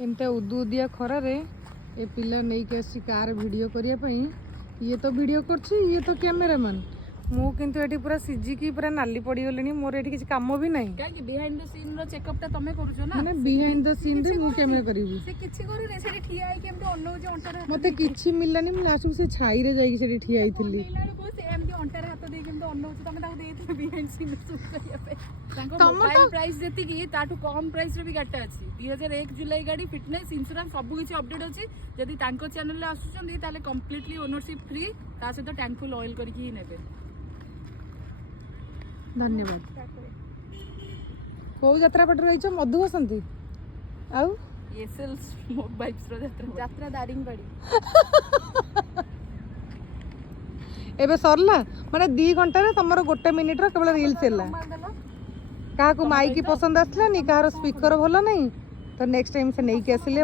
एमता उदुदिया खरार ए पिला नहीं के आसी कार वीडियो करिया पई ये तो वीडियो करछि ये तो कैमरामैन मु किंतु एठी पूरा सिजिकी पूरा नाली पड़ी गलेनी मोर एठी किछ काम भी नहीं काहे बिहाइंड द सीन रो चेकअप ता तमे करूछो ना माने बिहाइंड द सीन रे मु कैमरा करिवि से किछि करू नै सेठी ठिया आइ केमते अनौ जे अंटर मते किछि मिललानी मु लास्ट से छाई रे जाई सेठी ठिया आइथिली को से एमती अंटर हाथ दे केमते अनौ जे तमे ताको देइथिले बिहाइंड सीन शूट करिया पे तांको मोबाइल प्राइस जेति की ताटू कम प्राइस रे भी गाटा अछि 2001 जुलाई गाडी फिटनेस इंश्योरेंस सब किछि अपडेट अछि जदि तांको चैनल ले आसुचंदी ताले कंप्लीटली ओनरशिप फ्री ता से तो टैंक फुल ऑयल करके ही नेबे धन्यवाद को यात्रा पट रही छ मधु बसंती आउ एसएल स्मोक बाइक्स रो यात्रा दारिंगबाड़ी एबे सरला माने 2 घंटा रे तमरो 1 मिनिट रो केवल रील्स हैला का को माइक पसंद आसला नी कार स्पीकर भलो नहीं तो नेक्स्ट टाइम से नहीं के आसिले